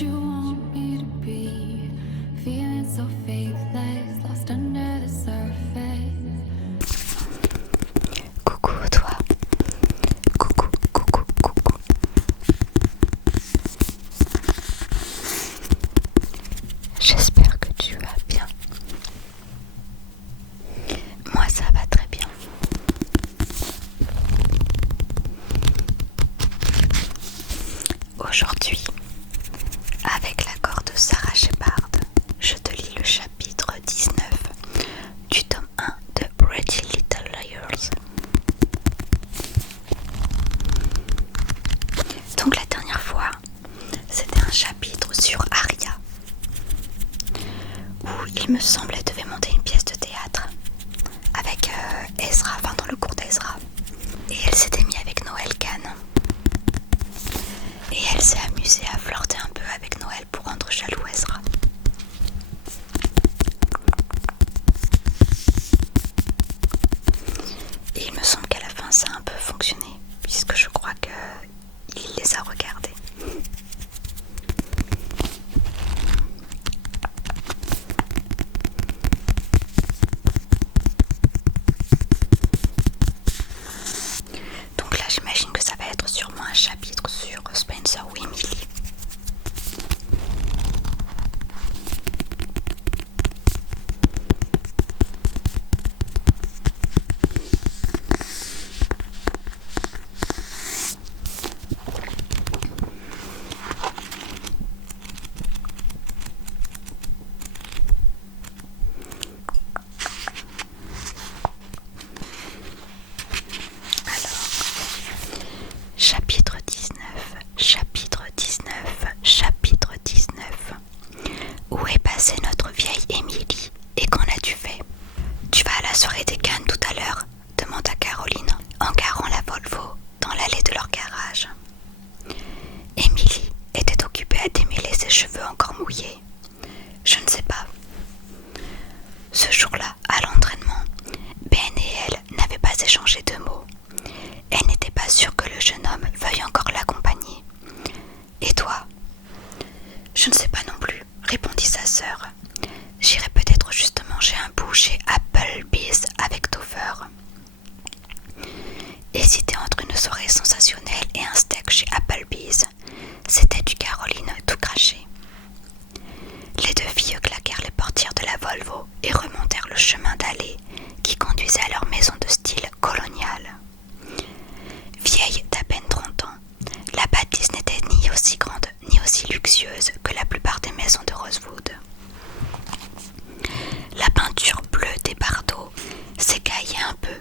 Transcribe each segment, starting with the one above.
you want me to be. Feeling so faithless, lost under the surface. Coucou toi. Coucou, coucou, coucou. J'espère que tu vas bien. Moi ça va très bien. Aujourd'hui, avec l'accord de Sarah Shepard, je te lis le chapitre 19 du tome 1 de Pretty Little Liars. Donc la dernière fois, c'était un chapitre sur Aria, où il me semble elle devait monter une pièce de théâtre avec Ezra, enfin dans le cours d'Ezra. Et elle s'était mise avec Noël Kahn. Et elle s'est amusée à flirter un peu avec Noël pour rendre jaloux Ezra. Et il me semble qu'à la fin ça a un peu fonctionné, puisque je crois qu'il les a regardés. Donc là j'imagine que ça va être sûrement un chapitre sur Spencer ou Emily. Chapitre 19. Où est passée notre vieille Émilie et qu'en as-tu fait? Tu vas à la soirée des Cannes tout à l'heure? Demanda Caroline en garant la Volvo dans l'allée de leur garage. Émilie était occupée à démêler ses cheveux encore mouillés. Je ne sais pas. Ce jour-là, à l'entraînement, Ben et elle n'avaient pas échangé de mots. Elle n'était pas sûre que le jeune homme veuille encore l'accompagner. Et toi? Je ne sais pas non plus, répondit sa sœur. J'irai peut-être juste manger un bout chez Applebee's avec Topher. Hésiter entre une soirée sensationnelle et un steak chez Applebee's, c'était du Caroline tout craché. Les deux filles claquèrent les portières de la Volvo et remontèrent le chemin d'allée qui conduisait à leur maison de style colonial. Vieille d'à peine 30 ans, la bâtisse n'était ni aussi grande ni aussi luxueuse que la plupart des maisons de Rosewood. La peinture bleue des bardeaux s'écaillait un peu.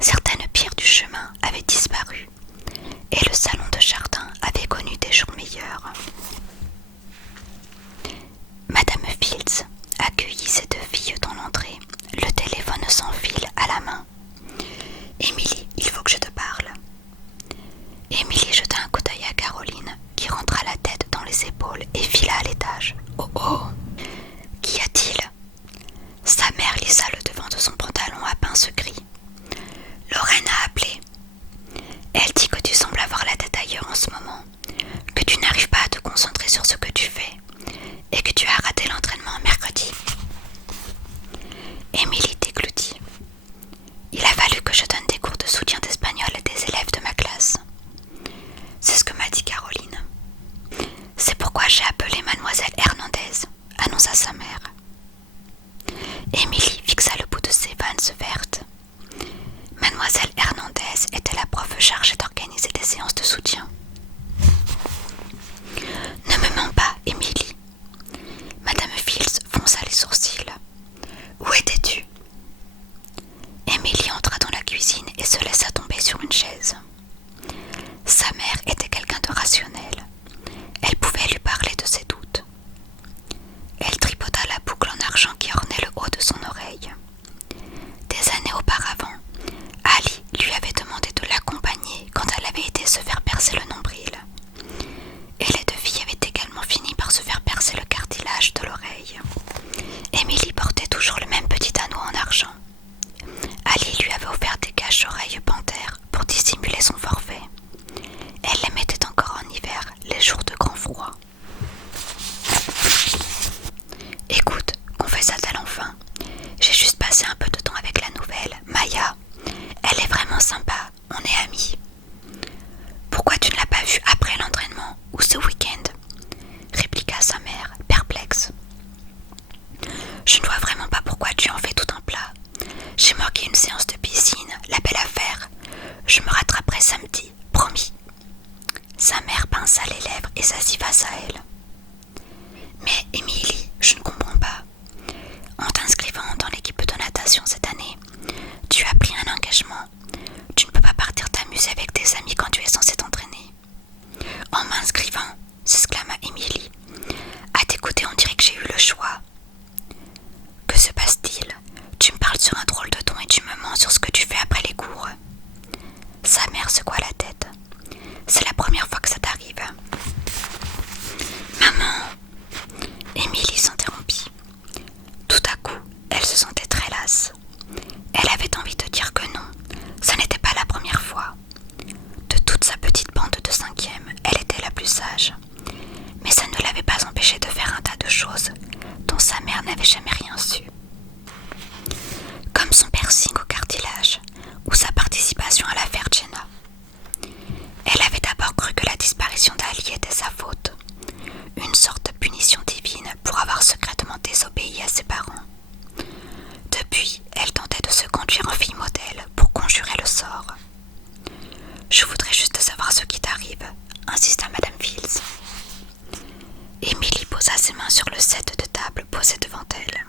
Certaines pierres du chemin avaient disparu et le salon de jardin avait connu des jours meilleurs. Madame Fields accueillit ces deux filles dans l'entrée, le téléphone sans fil à la main. « Émilie, il faut que je te parle. » Émilie jeta un coup d'œil à Caroline, qui rentra la tête dans les épaules et fila à l'étage. « Oh oh! Qu'y a-t-il » Sa mère lissa le devant de son pantalon à pince gris. « Lorraine a appelé. Elle dit que tu sembles avoir la tête ailleurs en ce moment, que tu n'arrives pas à te concentrer sur ce que tu fais et que tu as raté l'entraînement mercredi. » Émilie déglutit. « Il a fallu que je donne des cours de soutien d'espagnol à des élèves de ma classe. » C'est ce que m'a dit Caroline. « C'est pourquoi j'ai appelé mademoiselle Hernandez, » annonça sa mère. Émilie fixa le bout de ses vannes vertes. Mademoiselle Hernandez était la prof chargée d'organiser des séances de soutien. « Ne me mens pas, Émilie. » Madame Fields fronça les sourcils. « Où étais-tu » Émilie entra dans la cuisine et se laissa tomber sur une chaise. Sa mère était quelqu'un de rationnel. Elle pouvait lui parler de ses doutes. Elle tripota la boucle en argent qui ornait le haut de son oreille. drôle de ton et tu me mens sur ce que tu fais après les cours. Sa mère secoua la tête. C'est la première fois que ça t'arrive. Maman, Émilie s'interrompit. Tout à coup, elle se sentait très lasse. Elle avait envie de dire que non, ça n'était pas la première fois. De toute sa petite bande de 5e, elle était la plus sage. Mais ça ne l'avait pas empêchée de faire un tas de choses dont sa mère n'avait jamais rien su. Comme son piercing au cartilage ou sa participation à l'affaire Jenna. Elle avait d'abord cru que la disparition d'Ali était sa faute, une sorte de punition divine pour avoir secrètement désobéi à ses parents. Depuis, elle tentait de se conduire en fille modèle pour conjurer le sort. « Je voudrais juste savoir ce qui t'arrive », insista Madame Fields. Émilie posa ses mains sur le set de table posé devant elle.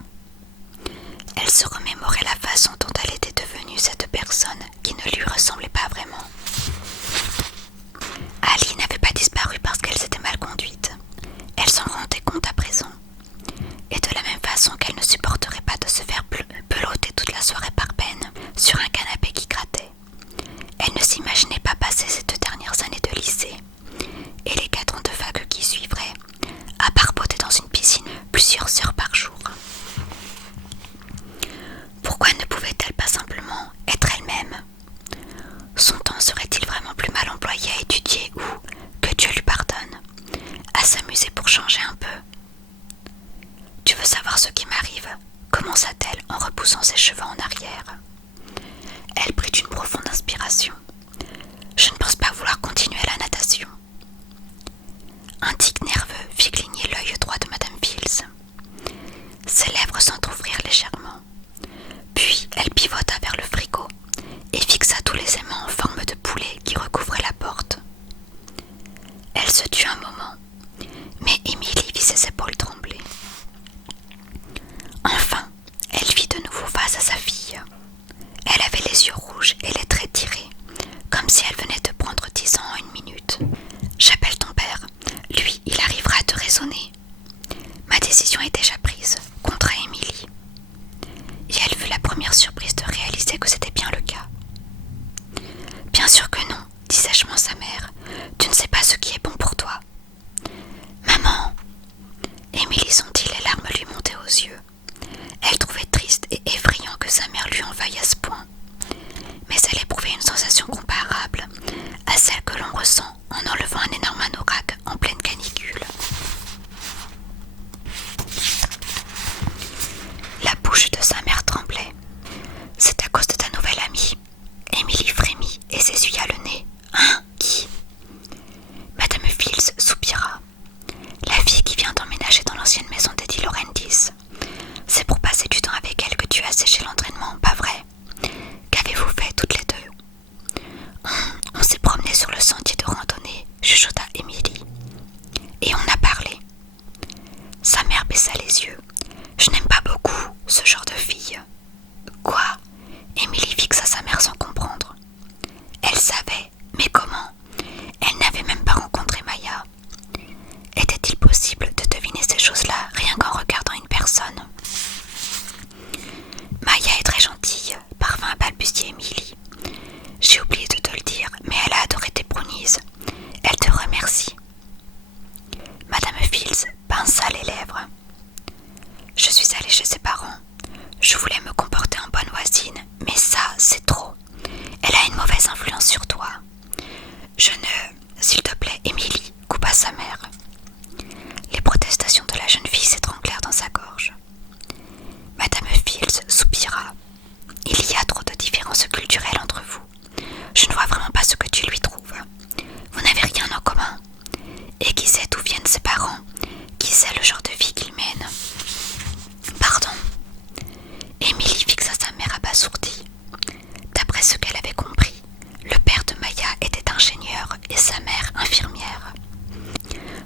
Elle se remémorait la façon dont elle était devenue cette personne qui ne lui ressemblait pas vraiment. Ali n'avait pas disparu parce qu'elle s'était mal conduite. Elle s'en rendait compte à présent. Et de la même façon qu'elle ne supporterait pas de se faire peloter toute la soirée par Ben sur un canapé qui grattait. Elle ne s'imaginait pas passer ces 2 dernières années de lycée et les 4 ans de fac qui suivraient à barboter dans une piscine plusieurs heures par jour. Pourquoi ne pouvait-elle pas simplement être elle-même? Son temps serait-il vraiment plus mal employé à étudier ou, que Dieu lui pardonne, à s'amuser pour changer un peu? « Tu veux savoir ce qui m'arrive ?» commença-t-elle en repoussant ses cheveux en arrière. Elle prit une profonde inspiration. « Je ne pense pas vouloir continuer la natation. » Un tic nerveux fit cligner l'œil droit de Madame Fields. Ses lèvres s'entr'ouvrirent légèrement. Puis elle pivota vers le frigo et fixa tous les aimants en forme de poulet qui recouvraient la porte. Elle se tut un moment, mais Émilie vit ses épaules trembler. Enfin, elle vit de nouveau face à sa fille. Elle avait les yeux rouges et les traits tirés, comme si elle venait de prendre 10 ans en 1 minute. « J'appelle ton père. Lui, il arrivera à te raisonner. » Ma décision est déjà prise, contre Émilie. Et elle fut la première surprise de réaliser que c'était bien le cas. « Bien sûr que non, » dit sèchement sa mère. « Tu ne sais pas ce qui est bon pour toi. »« Maman !» Émilie sentit les larmes lui monter aux yeux. Elle trouvait triste et effrayant que sa mère lui en veuille à ce point. Mais elle éprouvait une sensation comparable à celle que l'on ressent en enlevant un énorme anorak en pleine canicule. La bouche de sa mère tremblait. « C'est à cause de ta nouvelle amie. » Émilie frémit et s'essuya le nez. « Hein? Qui ?» Madame Fields soupira. « La fille qui vient d'emménager dans l'ancienne maison d'Eddie Laurentiis. C'est pour passer du temps avec elle que tu as séché l'entraînement, pas vrai? Qu'avez-vous fait toutes les deux? » On s'est promené sur le sentier de randonnée, chuchota Émilie. Et on a parlé. Sa mère baissa les yeux. « Je n'aime pas beaucoup ce genre de fille. »« Quoi ?» Émilie fixa sa mère sans comprendre. Elle savait, mais comment? Elle n'avait même pas rencontré Maya. Était-il possible de deviner ces choses-là rien qu'en regardant une personne? Maya est très gentille, parvint à balbutier Émilie. J'ai oublié de te le dire, mais elle a adoré tes brownies. Elle te remercie. Madame Fields pinça les lèvres. Je suis allée chez ses parents. Je voulais me comporter en bonne voisine, mais ça, c'est trop. Elle a une mauvaise influence sur toi. Je ne... S'il te plaît, Émilie, coupa sa mère. Les protestations de la jeune fille s'étranglèrent dans sa gorge. Madame Fields soupira. Il y a trop de différences culturelles entre vous. Je ne vois vraiment pas ce que tu lui trouves. Vous n'avez rien en commun. Et qui sait d'où viennent ses parents? Qui sait le genre de vie qu'ils mènent? Pardon. Émilie fixa sa mère abasourdie. D'après ce qu'elle avait compris, le père de Maya était ingénieur et sa mère infirmière.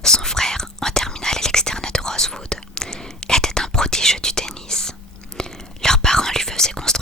Son frère, en terminale à l'externat de Rosewood, était un prodige du tennis. Leurs parents lui faisaient constater